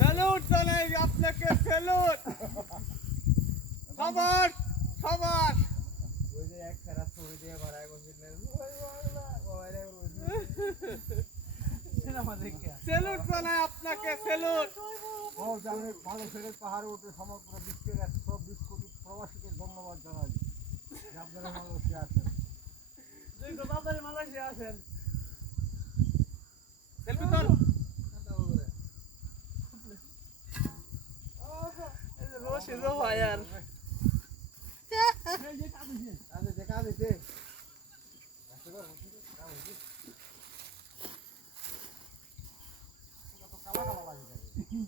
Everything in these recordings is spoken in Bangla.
স্যালুট জানাই আপনাকে, স্যালুট সবার সবার। ওই যে এক খারাপ ছবি দিয়ে বাড়ায় বসিলেন, স্যালুট জানাই আপনাকে, স্যালুট। বাংলাদেশের পাহাড়ে উঠে সমগ্র বিশ্বের 120 কোটি প্রবাসীকে ধন্যবাদ জানাই যে আপনারা মালয়েশিয়া আছেন। মালয়েশিয়া আছেন। সেলফি তোল। রোশে রো ভাইয়ার।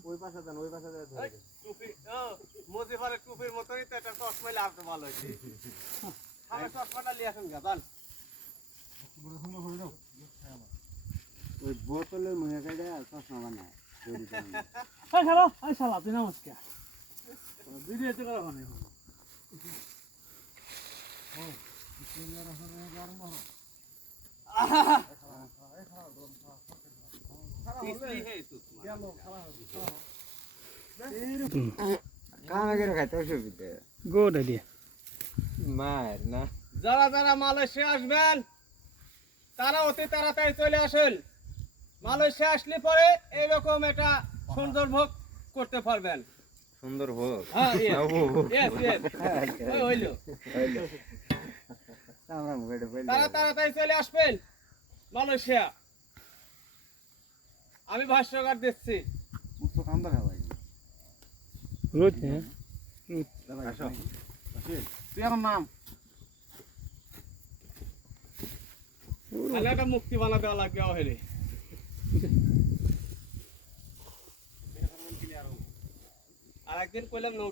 ওই পাশে দেন, ওই পাশে দেন। টুপি মজিফারের টুপির মতনই তো এটা চশমা লাগতে ভালো হয়েছে। আমার চশমাটা নিয়ে আসুন গা দান। ওই বোতলের মুখে কাইডা চশমা বানায়। এই শালা, এই শালা তুই নমস্কার। ভিডিও তো করা হয় না। Good idea. মার না যারা যারা মালয়েশিয়া আসবেন তারা অতি তাড়াতাড়ি চলে আসেন। মালয়েশিয়া আসলে পরে এইরকম একটা সুন্দর ভোগ করতে পারবেন। সুন্দর হোক। হ্যাঁ, হইলো। তারা তাড়াতাড়ি চলে আসবেন মালয়েশিয়া। আমি ভাষ্যকার দিচ্ছি। রোজ হ্যাঁ তুই এখন নাম তাহলে একটা মুক্তি বানা দেওয়া লাগবে হেরে। আর একদিন কইলাম না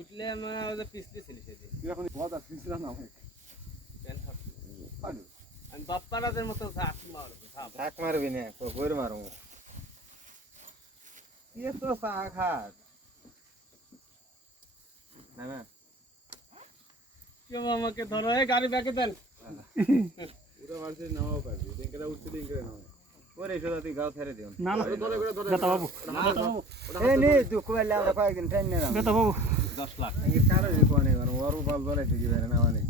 উঠলে আমরা পিছলে ছিল সেদিন। তুই এখন কথা ছিল না আমি বাপ্পারাদের মতো ঝাঁক মারবি না গোর মারবো কি তো চা খাস না না কেউ আমাকে ধরো, এই গাড়ি ব্যাকে দেন। পুরো মারছে নাও পারবি দিনকে উঠতে দিনকে নাও ওরে এসো তুই গাও ছেড়ে দিও না না বেটা বাবু, এই নে তুই কইলে আমরা কয়েকদিন ট্রেন নিলাম বেটা বাবু 10 লাখ এই কারো কোনে মানে ওরও বল বলে দিবি না মানে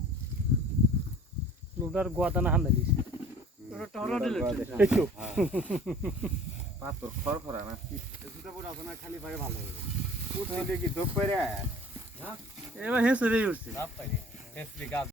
লোডার গোয়াতা না হান্দালি ওটা টহরা দিল এই তো পাথর খরখরা না জুতা পরে আছে না, খালি পায়ে ভালো হবে। উঠতে কি ধোপ করে এবার হেসে রে উঠছে লাভ পাইনি হেসলি গাছ